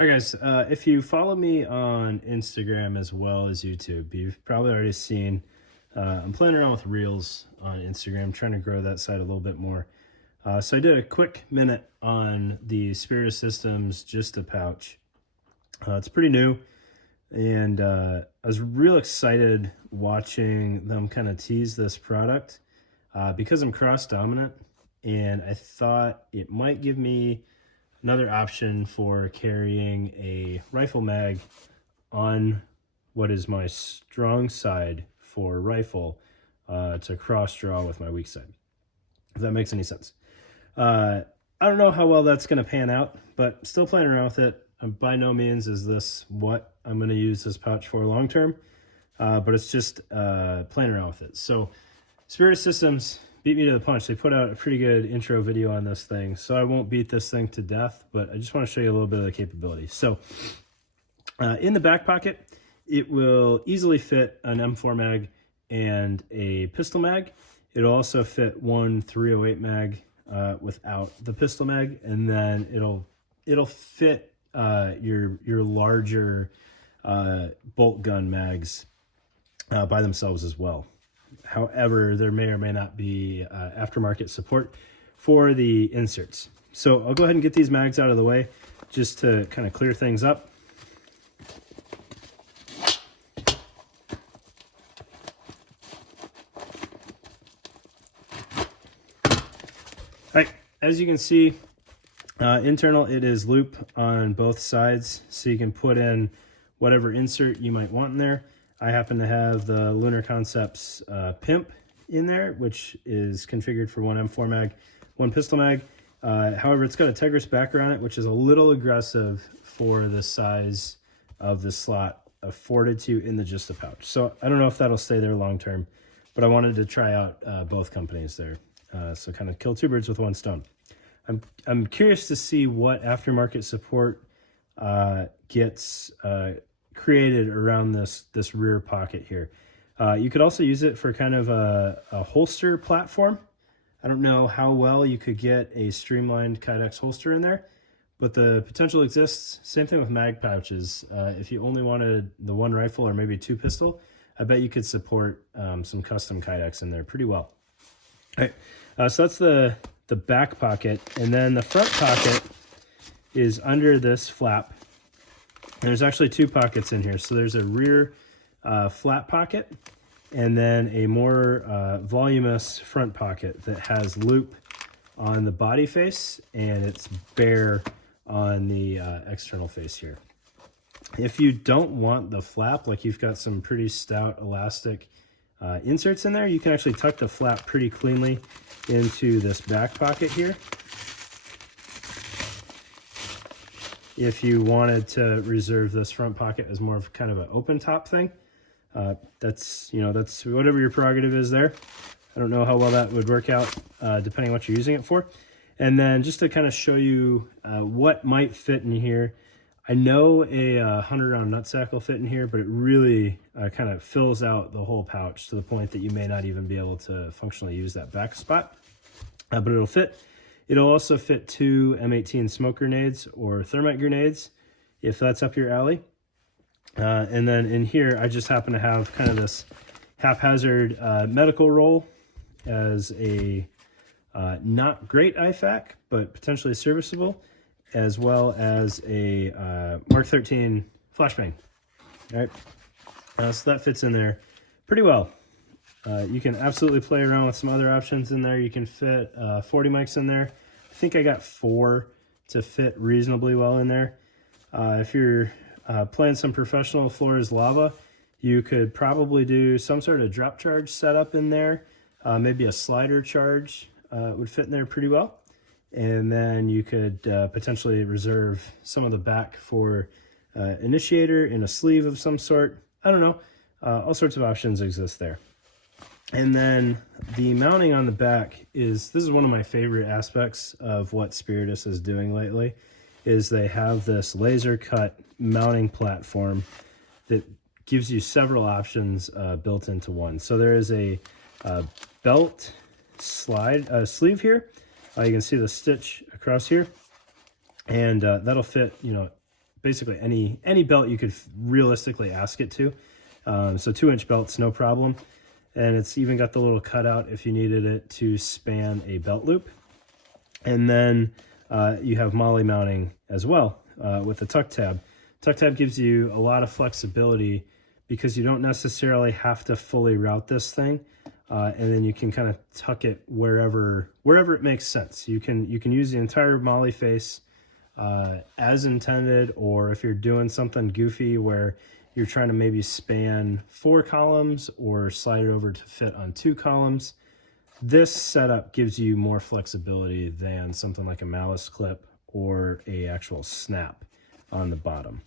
All right, guys, if you follow me on Instagram as well as YouTube, you've probably already seen I'm playing around with Reels on Instagram, trying to grow that side a little bit more. So I did a quick minute on the Spiritus Systems JSTA pouch. It's pretty new, and I was real excited watching them kind of tease this product because I'm cross-dominant, and I thought it might give me another option for carrying a rifle mag on what is my strong side for rifle to cross draw with my weak side, if that makes any sense. I don't know how well that's going to pan out, but still playing around with it. By no means is this what I'm going to use this pouch for long term, but it's just playing around with it. So Spiritus Systems beat me to the punch. They put out a pretty good intro video on this thing, so I won't beat this thing to death, but I just want to show you a little bit of the capability. So in the back pocket, it will easily fit an M4 mag and a pistol mag. It'll also fit one 308 mag without the pistol mag, and then it'll fit your larger bolt gun mags by themselves as well. However, there may or may not be aftermarket support for the inserts. So I'll go ahead and get these mags out of the way just to kind of clear things up. All right, as you can see, internal, it is loop on both sides, so you can put in whatever insert you might want in there. I happen to have the Lunar Concepts Pimp in there, which is configured for one M4 mag, one pistol mag. However, it's got a Tegris backer on it, which is a little aggressive for the size of the slot afforded to you in the JSTA pouch. So I don't know if that'll stay there long term, but I wanted to try out both companies there. So kind of kill two birds with one stone. I'm curious to see what aftermarket support gets created around this rear pocket here. You could also use it for kind of a holster platform. I don't know how well you could get a streamlined Kydex holster in there, but the potential exists. Same thing with mag pouches. If you only wanted the one rifle or maybe two pistol, I bet you could support some custom Kydex in there pretty well. All right, so that's the back pocket, and then the front pocket is under this flap. There's actually two pockets in here. So there's a rear flat pocket, and then a more voluminous front pocket that has loop on the body face, and it's bare on the external face here. If you don't want the flap, like you've got some pretty stout elastic inserts in there, you can actually tuck the flap pretty cleanly into this back pocket here. If you wanted to reserve this front pocket as more of kind of an open top thing, that's whatever your prerogative is there. I don't know how well that would work out depending on what you're using it for. And then just to kind of show you what might fit in here, I know a 100-round nutsack will fit in here, but it really kind of fills out the whole pouch to the point that you may not even be able to functionally use that back spot, but it'll fit. It'll also fit two M18 smoke grenades or thermite grenades, if that's up your alley. And then in here, I just happen to have kind of this haphazard medical roll as a not great IFAK, but potentially serviceable, as well as a Mark 13 flashbang. All right, so that fits in there pretty well. You can absolutely play around with some other options in there. You can fit 40 mics in there. I think I got 4 to fit reasonably well in there. If you're playing some professional floor is lava, you could probably do some sort of drop charge setup in there. Maybe a slider charge would fit in there pretty well. And then you could potentially reserve some of the back for initiator in a sleeve of some sort. I don't know. All sorts of options exist there. And then the mounting on the back this is one of my favorite aspects of what Spiritus is doing lately, is they have this laser cut mounting platform that gives you several options built into one. So there is a belt sleeve here. You can see the stitch across here, and that'll fit, basically any belt you could realistically ask it to. So 2-inch belt's no problem. And it's even got the little cutout if you needed it to span a belt loop. And then you have MOLLE mounting as well with the tuck tab. Tuck tab gives you a lot of flexibility because you don't necessarily have to fully route this thing. And then you can kind of tuck it wherever it makes sense. You can use the entire MOLLE face as intended, or if you're doing something goofy where you're trying to maybe span 4 columns or slide it over to fit on 2 columns, this setup gives you more flexibility than something like a malice clip or a actual snap on the bottom.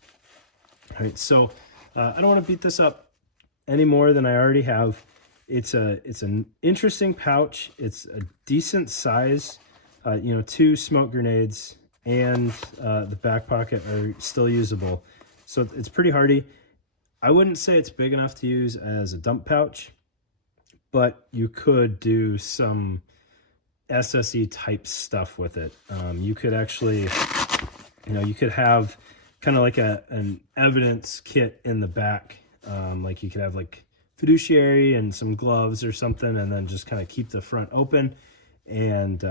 All right, so I don't want to beat this up any more than I already have. It's an interesting pouch. It's a decent size. 2 smoke grenades and the back pocket are still usable. So it's pretty hardy. I wouldn't say it's big enough to use as a dump pouch, but you could do some SSE type stuff with it. You could actually, you could have kind of like an evidence kit in the back. Like you could have like fiduciary and some gloves or something, and then just kind of keep the front open and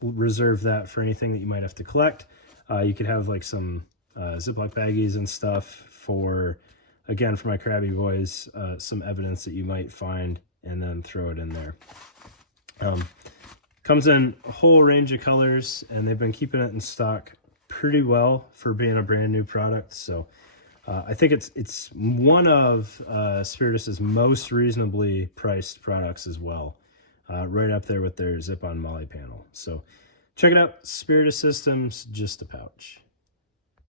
reserve that for anything that you might have to collect. You could have like some Ziploc baggies and stuff for, again, for my crabby boys, some evidence that you might find, and then throw it in there. Comes in a whole range of colors, and they've been keeping it in stock pretty well for being a brand new product. So I think it's one of Spiritus's most reasonably priced products as well, right up there with their zip-on MOLLE panel. So check it out, Spiritus Systems, just a pouch.